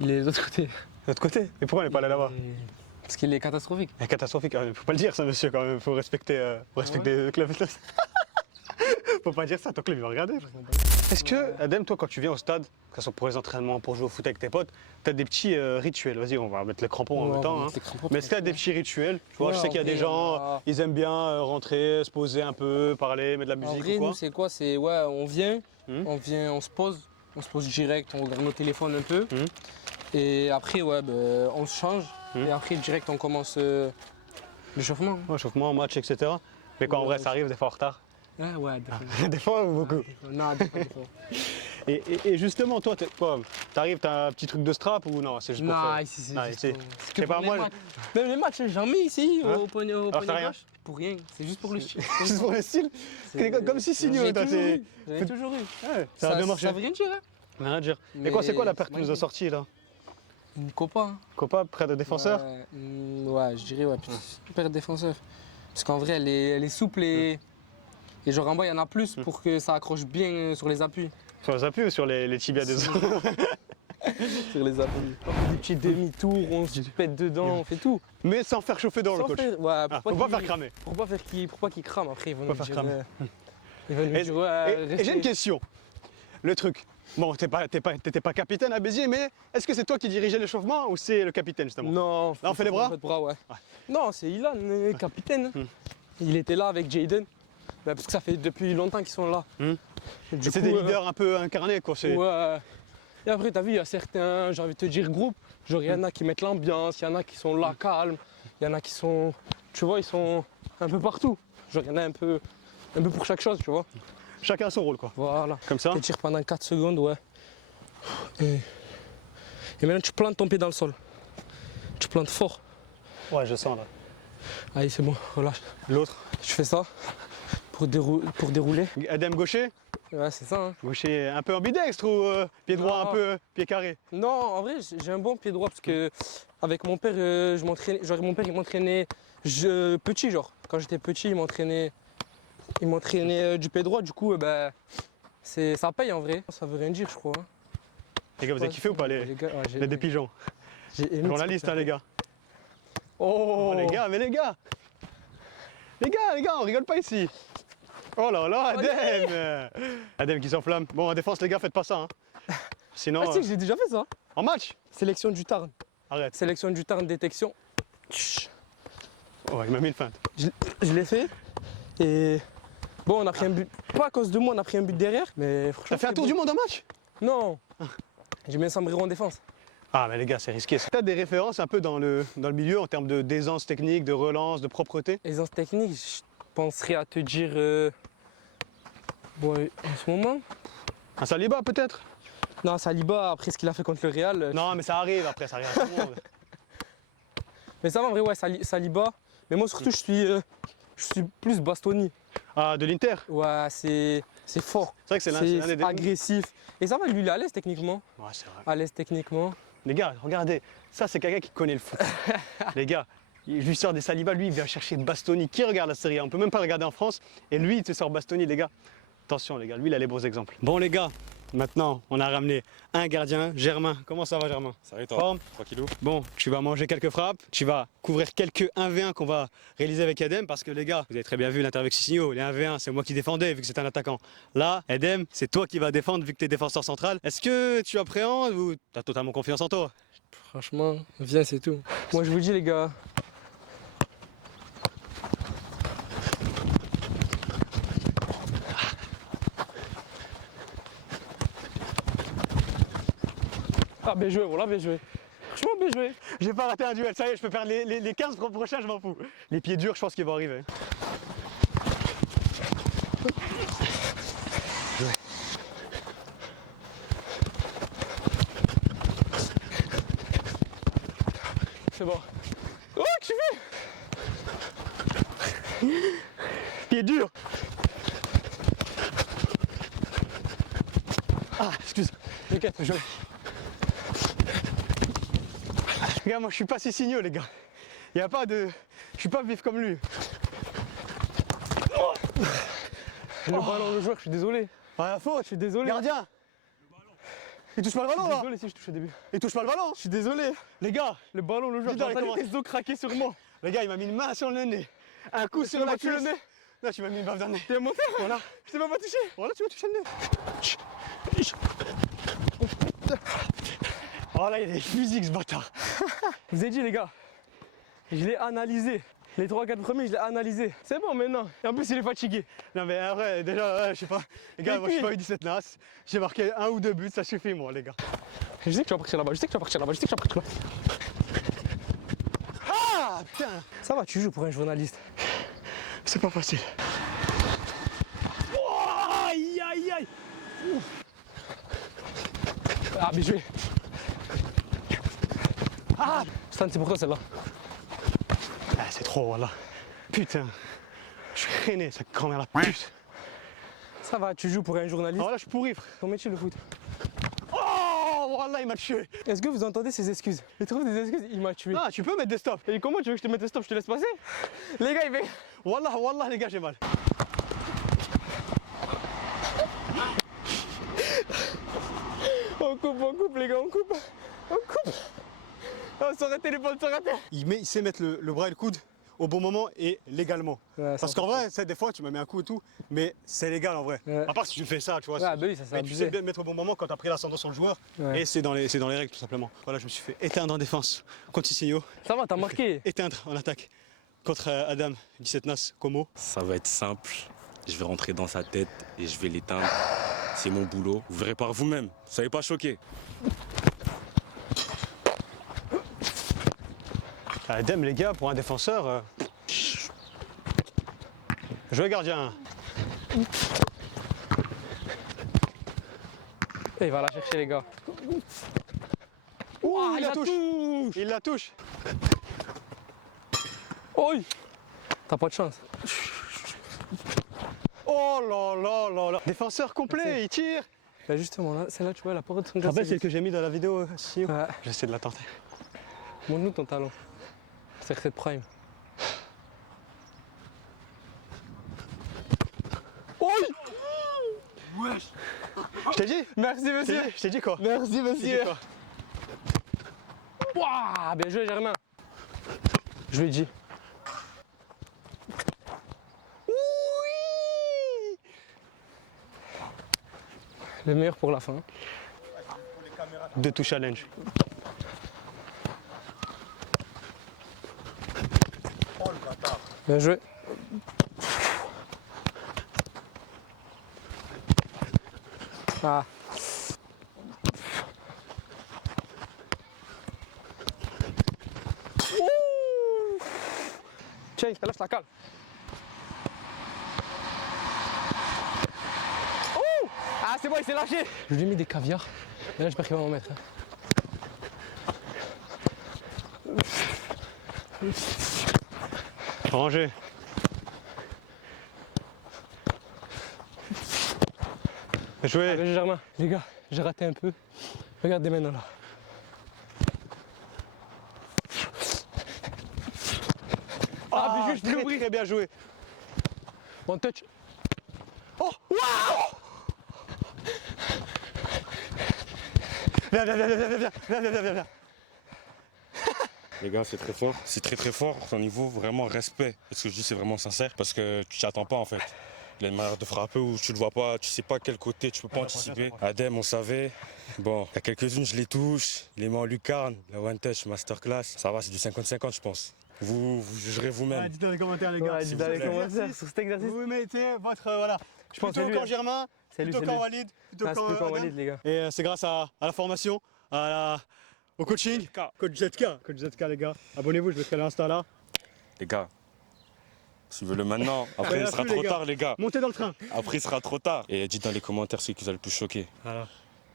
il est de l'autre côté. De l'autre côté. Et pourquoi on n'est pas allé là-bas? Parce qu'il est catastrophique. C'est catastrophique. Faut pas le dire ça, monsieur, quand même. Faut respecter le club. Faut pas dire ça, ton club il va regarder. Est-ce que, Adem, toi, quand tu viens au stade, que ce soit pour les entraînements, pour jouer au foot avec tes potes, t'as des petits rituels? Vas-y, on va mettre les crampons en même temps. Hein. Mais est-ce qu'il y a des petits rituels? Tu vois, Ouais, je sais qu'il y a en des vrai, gens, ils aiment bien rentrer, se poser un peu, parler, mettre de la En musique vrai, ou quoi. nous, c'est quoi? C'est, ouais, on vient, Hmm. on se pose direct, on regarde nos téléphones un peu. Hmm. Et après, ouais, ben, on se change. Hmm. Et après, direct, on commence l'échauffement. Ouais, chauffement, match, etc. Mais quand en vrai ça arrive, des fois en retard. Ouais, des fois. Des fois ou beaucoup. Non, des fois. Et justement, toi, t'arrives, t'as un petit truc de strap ou non? C'est juste pour Non, faire. ici, c'est Ah, juste ici. pour- Je c'est sais que pas, pour les moi, matchs. Même les matchs, j'en mets ici, Hein au poignet t'as rien? gauche. Pour rien, c'est juste pour le style. Juste pour le style. Comme si Signo, J'ai toi, toujours t'es- eu. J'ai toujours eu. Ouais, ça a bien marché. Ça veut rien dire, hein. Rien à dire. Et Mais quoi, c'est quoi la perte c'est que nous a magnifique. sorti là? Une copa. Hein. Copa, près de défenseur? Ouais, je dirais, ouais, super défenseur. Parce qu'en vrai, elle est souple et genre en bas, il y en a plus pour que ça accroche bien sur les appuis. Sur les appuis ou sur les tibias des autres? Sur les appuis. On fait des petits demi-tours, on se pète dedans, on fait tout. Mais sans faire chauffer dans le Sans coach. faire- ouais, Ah, faut pas faire cramer. Pour pas qu'il crame après, ils vont Faut nous pas dire. faire cramer. Ils vont nous Et, dire, ouais, et j'ai une restez. question. Le truc. Bon, t'étais pas capitaine à Béziers, mais est-ce que c'est toi qui dirigeais l'échauffement ou c'est le capitaine justement? Non, Là, on fait les bras? ouais. Non, c'est Ilan, le capitaine. Il était là avec Jayden. Bah, parce que ça fait depuis longtemps qu'ils sont là. Hmm. Et du C'est coup, des leaders un peu incarnés quoi. Ouais. Et après, t'as vu, il y a certains, j'ai envie de te dire, groupes. Genre, il y en a qui mettent l'ambiance, il y en a qui sont là calmes, il y en a qui sont. Tu vois, ils sont un peu partout. Genre, il y en a un peu pour chaque chose, tu vois. Chacun a son rôle quoi. Voilà. Comme ça. Tu tires pendant 4 secondes, ouais. Et maintenant, tu plantes ton pied dans le sol. Tu plantes fort. Ouais, je sens là. Allez, c'est bon, relâche. L'autre. Je fais ça pour dérouler. Adem gaucher. Ouais, c'est ça. Hein. Gaucher un peu ambidextre ou pied droit Non. un peu pied carré? Non, en vrai, j'ai un bon pied droit parce que avec mon père, je m'entraînais. Genre, mon père, il m'entraînait petit, genre. Quand j'étais petit, il m'entraînait du pied droit. Du coup, ça paye en vrai. Ça veut rien dire, je crois. Hein. Les gars, vous avez kiffé ou pas les gars, ouais, deux pigeons? J'ai aimé. Journaliste, hein, les gars. Oh, Oh, les gars, mais les gars! Les gars, on rigole pas ici! Oh là là, Adem! Adem qui s'enflamme. Bon, en défense, les gars, faites pas ça. Hein. Sinon, Ah, tu sais que j'ai déjà fait ça. en match? Sélection du Tarn. Arrête. Sélection du Tarn, détection. Oh, il m'a mis une feinte. Je l'ai fait. Et bon, on a pris un but. Pas à cause de moi, on a pris un but derrière. Mais franchement. T'as fait un tour du monde en match? Non. J'ai mis un sombrero en défense. Ah, mais les gars, c'est risqué. T'as des références un peu dans le milieu en termes d'aisance technique, de relance, de propreté? Aisance technique, je penserais à te dire. Bon, en ce moment. Un Saliba peut-être? Non, Saliba, après ce qu'il a fait contre le Real. Non, mais ça arrive après, ça arrive à tout le monde. Mais ça va en vrai, ouais, Saliba. Mais moi surtout, je suis plus Bastoni. Ah, de l'Inter? Ouais, c'est fort. C'est vrai que c'est l'un C'est des... agressif. Et ça va, lui, il est à l'aise techniquement. Ouais, c'est vrai. À l'aise techniquement. Les gars, regardez, ça c'est quelqu'un qui connaît le foot. Les gars, je lui sors des Saliba, lui il vient chercher Bastoni. Qui regarde la série A? On peut même pas le regarder en France. Et lui il te sort Bastoni, les gars. Attention les gars, lui il a les bons exemples. Bon les gars, maintenant on a ramené un gardien, Germain. Comment ça va Germain? Ça va et toi? Forme? Tranquillou. Bon, tu vas manger quelques frappes, tu vas couvrir quelques 1v1 qu'on va réaliser avec Adem parce que les gars, vous avez très bien vu l'interview avec Sisigno, les 1v1 c'est moi qui défendais vu que c'est un attaquant. Là, Adem, c'est toi qui vas défendre vu que tu es défenseur central. Est-ce que tu appréhendes ou tu as totalement confiance en toi? Franchement, viens, c'est tout. Moi, je vous dis, les gars. Ah, bien joué, voilà, bien joué. Franchement, bien joué. J'ai pas raté un duel, ça y est, je peux faire les 15 prochains, je m'en fous. Les pieds durs, je pense qu'ils vont arriver. C'est bon. Oh, que tu fais? Pieds durs. Ah, excuse. T'inquiète, joué. Regarde, moi je suis pas Sisigno, les gars. Y a pas de... Je suis pas vif comme lui. Le ballon, le joueur, je suis désolé. Pas la faute. Je suis désolé. Gardien. Il touche pas le Je suis ballon là. désolé si je touche au début. Il touche pas le ballon. Je suis désolé. Les gars, Le ballon, le joueur, Dis dans j'ai les entendu commentaires. tes os craquer sur moi. les gars, il m'a mis une main sur le nez. Un coup Tu sur m'as la battu le cuisse. nez. Non, tu m'as mis une baffe dans le nez. T'es monté? Voilà. Je t'ai même pas touché. Voilà, tu m'as touché le nez. Oh là, il est physique ce bâtard. Je vous ai dit, les gars, je l'ai analysé. Les 3-4 premiers, je l'ai analysé. C'est bon maintenant. Et en plus, il est fatigué. Non mais après, déjà, je sais pas. Les gars, Et moi je suis puis- pas U17 NAS. J'ai marqué 1 ou 2 buts, ça suffit moi les gars. Je sais que tu vas partir là-bas, je sais que tu vas partir là-bas, je sais que tu vas partir là. Ah putain, Ça va, tu joues pour un journaliste. c'est pas facile. Oh, aïe aïe aïe. Ah, bien joué. Ah, Stan, c'est pour toi celle-là. Ah, c'est trop voilà. Putain. Je suis freiné, ça grand-mère la puce. Ça va, tu joues pour un journaliste. Alors là, je suis pourri frère. Ton métier, le foot. Oh, voilà, il m'a tué. Est-ce que vous entendez ces excuses? Il trouve des excuses, il m'a tué. Non, tu peux mettre des stops. Et comment tu veux que je te mette un stop? Je te laisse passer? Les gars, il fait. Wallah, wallah, les gars, j'ai mal. On coupe, les gars, on coupe. On coupe. Oh, ça aurait été les balles, ça aurait été. Il sait mettre le bras et le coude au bon moment et légalement. Ouais, Parce qu'en vrai, des fois, tu m'as mis un coup et tout, mais c'est légal en vrai. Ouais. À part si tu fais ça, tu vois. Ouais, bah oui, ça, c'est mais tu abusé. sais bien mettre au bon moment quand tu as pris l'ascendant sur le joueur. Ouais. Et c'est dans les règles, tout simplement. Voilà, je me suis fait éteindre en défense contre Sisigno, Ça va, t'as marqué. éteindre en attaque contre Adam, 17 Nas, Como. Ça va être simple. Je vais rentrer dans sa tête et je vais l'éteindre. C'est mon boulot. Vous verrez par vous-même. Soyez pas choqués. Adam, les gars, pour un défenseur. Jouez gardien. Et il va la chercher, les gars. Ouh, il la touche. Il la touche. Oh, t'as pas de chance. Oh là là là là. Défenseur complet, il tire. Là, justement, là, celle-là, tu vois, la porte de son Tu te rappelles celle que j'ai mis dans la vidéo si Ouais. J'essaie de la tenter. Montre-nous ton talent. C'est cette prime. Oh. Wesh. Je t'ai dit. Merci, monsieur. Je t'ai dit quoi? Merci, Je t'ai monsieur. dit quoi? Waouh, bien joué, Germain. Je lui ai dit. Oui. Le meilleur pour la fin. De tout challenge. Bien joué. Ah. Tiens, lâche la cale. Ah, c'est bon, il s'est lâché. Je lui ai mis des caviars. Et là, j'espère qu'il va m'en mettre. Rangé. Bien joué. Bien joué, Germain. Les gars, j'ai raté un peu. Regardez maintenant là. Ah, bien joué, je t'ai très, compris. très bien joué. One touch. Oh, waouh. Viens, viens, viens, viens, viens, viens, viens, viens, viens, viens. Les gars, c'est très fort. C'est très très fort. Ton niveau, vraiment respect. Et ce que je dis, c'est vraiment sincère. Parce que tu t'y attends pas en fait. Il y a une manière de frapper où tu le vois pas, tu sais pas quel côté, tu peux pas anticiper. Adem, on savait. Bon, il y a quelques-unes, je les touche. Il les met en lucarne. La one touch, masterclass. Ça va, c'est du 50-50, je pense. Vous jugerez vous-même. Dites dans les commentaires, les gars. Ouais, s'il dites dans vous les plaît. commentaires sur cet exercice. Vous mettez votre. Voilà. Je pense Plutôt que c'est quand lui. Germain, C'est lui, plutôt c'est quand lui. Walid, plutôt Ah, c'est quand plus qu'en Adam. Walid, les gars. Et c'est grâce à la formation, au coaching. Coach ZK. Coach ZK, les gars. Abonnez-vous, je mettrai l'insta là. Les gars, suivez-le maintenant. Après, Ouais, il sera là-dessus, trop les gars. tard, les gars. Montez dans le train. Après, il sera trop tard. Et dites dans les commentaires ce qui vous a le plus choqué. Voilà.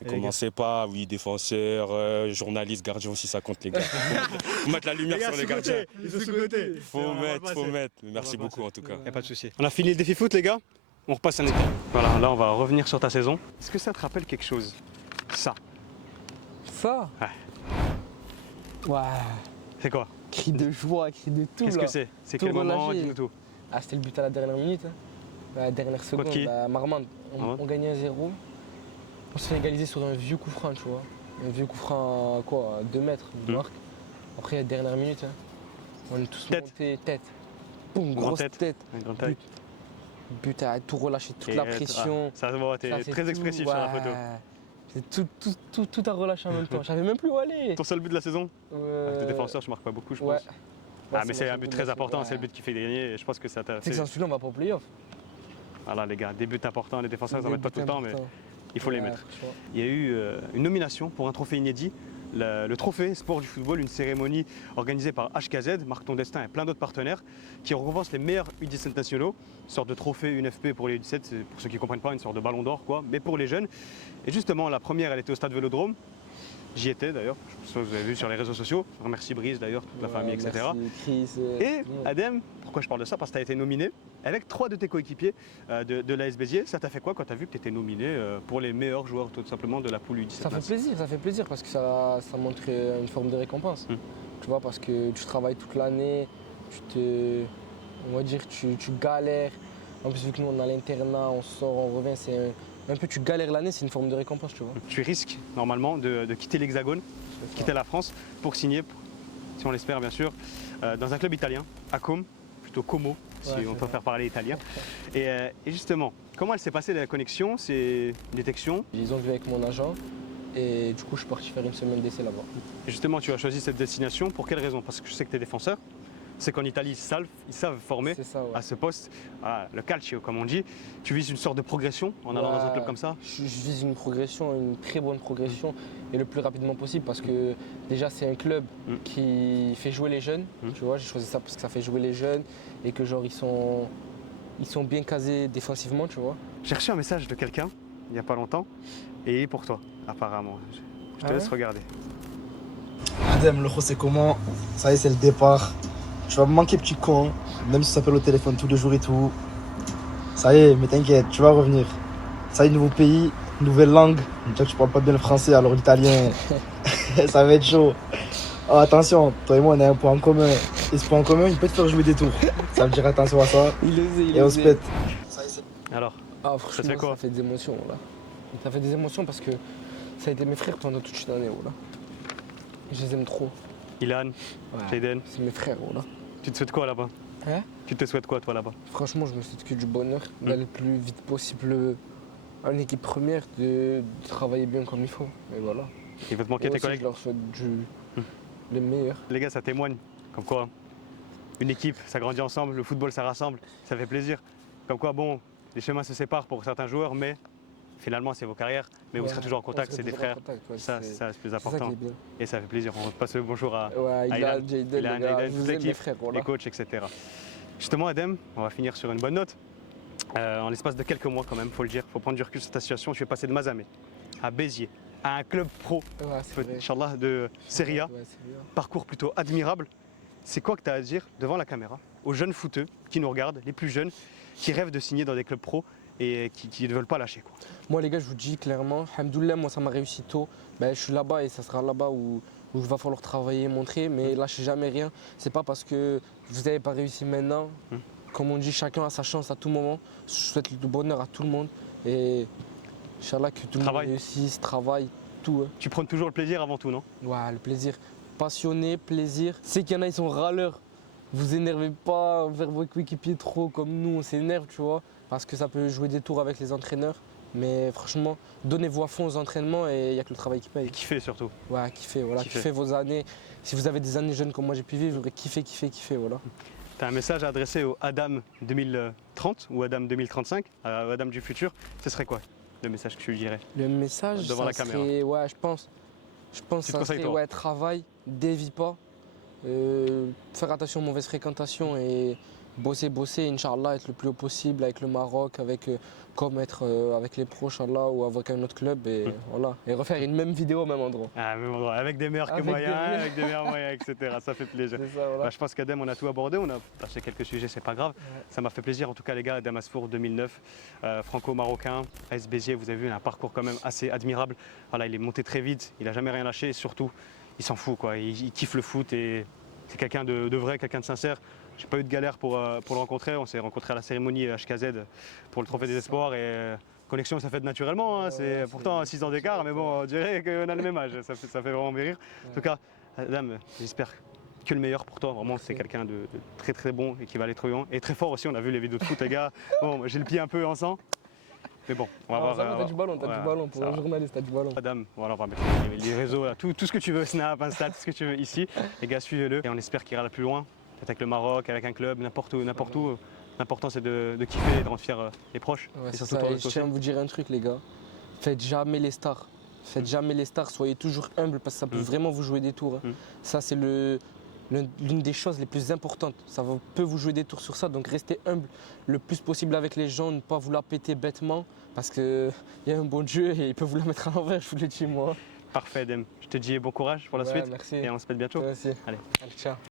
Ne commencez pas, oui, défenseur, journaliste, gardien aussi, ça compte, les gars. Faut mettre la lumière sur les gardiens. Ils sont sous-côté. Faut mettre. Merci beaucoup, en tout cas. Y a pas de souci. On a fini le défi foot, les gars. On repasse un état. Voilà, là, on va revenir sur ta saison. Est-ce que ça te rappelle quelque chose? Ça. Ça? Ouais. C'est quoi? Cri de joie, cri de tout. Qu'est-ce là. que c'est? C'est Tout quel moment? relâché. Dis-nous tout. Ah, c'était le but à la dernière minute. Hein. À la dernière seconde. qui Marmande. Marmande. On gagnait 1-0. On se fait égaliser sur un vieux coup franc, tu vois. Un vieux coup franc à quoi? À 2 mètres du marque. Après, la dernière minute, hein, on est tous Tête. montés tête. Boum, Grande grosse tête. tête. Un grand taille. But à tout relâcher, toute Et, la pression. Ça se voit, t'es Ça, c'est très tout, expressif sur la ouais. photo. C'est tout à relâcher en même temps. Je savais même plus où aller. Ton seul but de la saison? Avec tes défenseurs, je marque pas beaucoup, je Ouais. pense. Ah, mais c'est un but très important, c'est le but qui fait gagner et je pense que ça t'a Tu sais que fait. sans celui-là, on va pas au playoff. Voilà, les gars, des buts importants, les défenseurs, ils en Des mettent pas buts tout le temps, mais importants. il faut les Ouais, mettre. franchement. Il y a eu une nomination pour un trophée inédit, le trophée Sport du football, une cérémonie organisée par HKZ, Marque ton destin et plein d'autres partenaires, qui récompense les meilleurs U17 nationaux, une sorte de trophée UNFP pour les U17, c'est pour ceux qui ne comprennent pas, une sorte de ballon d'or, quoi, mais pour les jeunes. Et justement, la première, elle était au stade Vélodrome. J'y étais d'ailleurs, je pense que vous avez vu sur les réseaux sociaux. Je remercie Brice d'ailleurs, toute la Ouais, famille, etc. merci, Chris, Et tout le monde. Adem, pourquoi je parle de ça? Parce que tu as été nominé avec 3 de tes coéquipiers de l'AS Béziers. Ça t'a fait quoi quand tu as vu que tu étais nominé pour les meilleurs joueurs tout simplement de la poule U17? Ça fait plaisir parce que ça montre une forme de récompense. Tu vois, parce que tu travailles toute l'année, on va dire, tu galères. En plus, vu que nous on a l'internat, on sort, on revient, c'est un peu tu galères l'année, c'est une forme de récompense, tu vois. Tu risques normalement de quitter l'Hexagone, quitter la France pour signer, si on l'espère bien sûr, dans un club italien, à Como, plutôt Como, si Ouais, on c'est peut ça. faire parler italien. Et justement, comment elle s'est passée la connexion? C'est une détection. Ils ont vu avec mon agent et du coup je suis parti faire une semaine d'essai là-bas. Et justement, tu as choisi cette destination. Pour quelle raison? Parce que je sais que tu es défenseur. C'est qu'en Italie, ils savent former C'est ça, ouais. à ce poste, le calcio comme on dit. Tu vises une sorte de progression en allant dans un Ouais, club comme ça? Je vise une progression, une très bonne progression et le plus rapidement possible parce que déjà c'est un club qui fait jouer les jeunes. Tu vois, j'ai choisi ça parce que ça fait jouer les jeunes et que genre ils sont bien casés défensivement, tu vois. J'ai reçu un message de quelqu'un il n'y a pas longtemps et il est pour toi apparemment. Je te Ah laisse ouais regarder. Adem, le c'est comment? Ça y est, c'est le départ. tu vas me manquer, petit con. Même si ça s'appelle au téléphone tous les jours et tout. Ça y est, mais t'inquiète, tu vas revenir. Ça y est, nouveau pays, nouvelle langue. Déjà que tu parles pas bien le français, alors l'italien, ça va être chaud. Oh, attention, toi et moi, on a un point en commun. Et ce point en commun, il peut te faire jouer des tours. Ça veut dire attention à ça. Il osait, il Et on se osait. pète. Alors, Ah, fait franchement, quoi ça fait des émotions, là. Ça fait des émotions parce que ça a été mes frères pendant toute une année, là. Je les aime trop. Ilan, Ouais. Jaden, C'est mes frères, là. tu te souhaites quoi là-bas? Hein? Tu te souhaites quoi toi là-bas? Franchement, je me souhaite que du bonheur, d'aller le plus vite possible en équipe première, de travailler bien comme il faut. Et voilà. Il va te manquer Et tes aussi, collègues? je leur souhaite le meilleur. Les gars, ça témoigne. Comme quoi, une équipe, ça grandit ensemble, le football, ça rassemble, ça fait plaisir. Comme quoi, bon, les chemins se séparent pour certains joueurs, mais finalement, c'est vos carrières. Mais vous Ouais, serez toujours en on contact, serait c'est des toujours en frères. contact, ouais, Ça, c'est c'est le plus ça qui important. est bien. Et ça fait plaisir. On passe le bonjour à Ouais, à Ilan, Ilan, Jaden, Ilan, les gars, Jaden, je toute vous aime, l'équipe, mes frères, voilà. les coachs, etc. Justement, Adem, on va finir sur une bonne note. En l'espace de quelques mois, quand même, faut le dire, faut prendre du recul sur ta situation. Tu es passé de Mazamet à Béziers, à un club pro, Ouais, c'est vrai. Inch'Allah, de Serie A. Ouais, c'est bien. Parcours plutôt admirable. C'est quoi que tu as à dire devant la caméra aux jeunes footeux qui nous regardent, les plus jeunes, qui rêvent de signer dans des clubs pro et qui ne veulent pas lâcher quoi. Moi, les gars, je vous dis clairement, Alhamdoulilah, moi, ça m'a réussi tôt. Ben, je suis là-bas et ça sera là-bas où il va falloir travailler, montrer, mais lâchez jamais rien. C'est pas parce que vous n'avez pas réussi maintenant. Comme on dit, chacun a sa chance à tout moment. Je souhaite le bonheur à tout le monde et Inch'Allah que tout le monde Travail. réussisse, travaille, tout. Hein. Tu prends toujours le plaisir avant tout, non? Ouais, le plaisir. Passionné, plaisir. C'est qu'il y en a, ils sont râleurs. Vous énervez pas envers vos coéquipiers trop comme nous, on s'énerve, tu vois, parce que ça peut jouer des tours avec les entraîneurs. Mais franchement, donnez-vous à fond aux entraînements et il n'y a que le travail qui paye. Et kiffer surtout. Ouais, kiffez, voilà, Kiffez. kiffez vos années. Si vous avez des années jeunes comme moi j'ai pu vivre, j'aurais kiffé, voilà. Tu as un message à adresser au Adam 2030 ou Adam 2035, à Adam du futur. Ce serait quoi le message que tu lui dirais? Le message, Devant ça la caméra. serait, ouais, je pense Tu te que ça conseilles, serait, toi ouais, travail, dévie pas, faire attention aux mauvaises fréquentations et bosser, Inch'Allah, être le plus haut possible avec le Maroc, comme être avec les pros, Inch'Allah, ou avec un autre club, et voilà. Et refaire une même vidéo au même endroit. Ah, même endroit, avec des meilleurs que Avec des moyens, meilleurs. avec des meilleurs moyens, etc. Ça fait plaisir. C'est ça, voilà. Bah, je pense qu'Adem, on a tout abordé, on a passé quelques sujets, c'est pas grave. Ça m'a fait plaisir, en tout cas, les gars, Adem Asfour 2009, franco-marocain, AS Béziers, vous avez vu, il a un parcours quand même assez admirable. Voilà, il est monté très vite, il a jamais rien lâché et surtout, il s'en fout, quoi. Il kiffe le foot et c'est quelqu'un de vrai, quelqu'un de sincère. J'ai pas eu de galère pour le rencontrer, on s'est rencontré à la cérémonie HKZ pour le Trophée des Espoirs et connexion, ça fait naturellement, hein. C'est pourtant 6 ans d'écart, mais bon, on dirait qu'on a le même âge, ça fait vraiment rire. En tout cas, Adam, j'espère que le meilleur pour toi. Vraiment, c'est quelqu'un de très très bon et qui va aller très loin. Et très fort aussi, on a vu les vidéos de foot, les gars. Bon, j'ai le pied un peu en sang. Mais bon, on va voir. Ça va, t'as du ballon, ouais, pour ça un va. journaliste, t'as du ballon. Adam, voilà, on va mettre les réseaux, là, tout ce que tu veux, Snap, Insta, tout ce que tu veux ici. Les gars, suivez-le. Et on espère qu'il ira plus loin. Peut-être avec le Maroc, avec un club, n'importe où. L'important, c'est de kiffer et de rendre fiers les proches. Ouais, et c'est surtout ça. toi Et je tiens à aussi. vous dire un truc, les gars. Faites jamais les stars. Faites jamais les stars. Soyez toujours humble parce que ça peut vraiment vous jouer des tours. Hein. Ça, c'est l'une des choses les plus importantes. Peut vous jouer des tours sur ça. Donc, restez humble le plus possible avec les gens. Ne pas vous la péter bêtement parce qu'il y a un bon Dieu et il peut vous la mettre à l'envers, je vous le dis, moi. Parfait, Adam. Je te dis bon courage pour la Ouais, suite. merci. Et on se pète bientôt. Toi aussi. Allez. Ciao.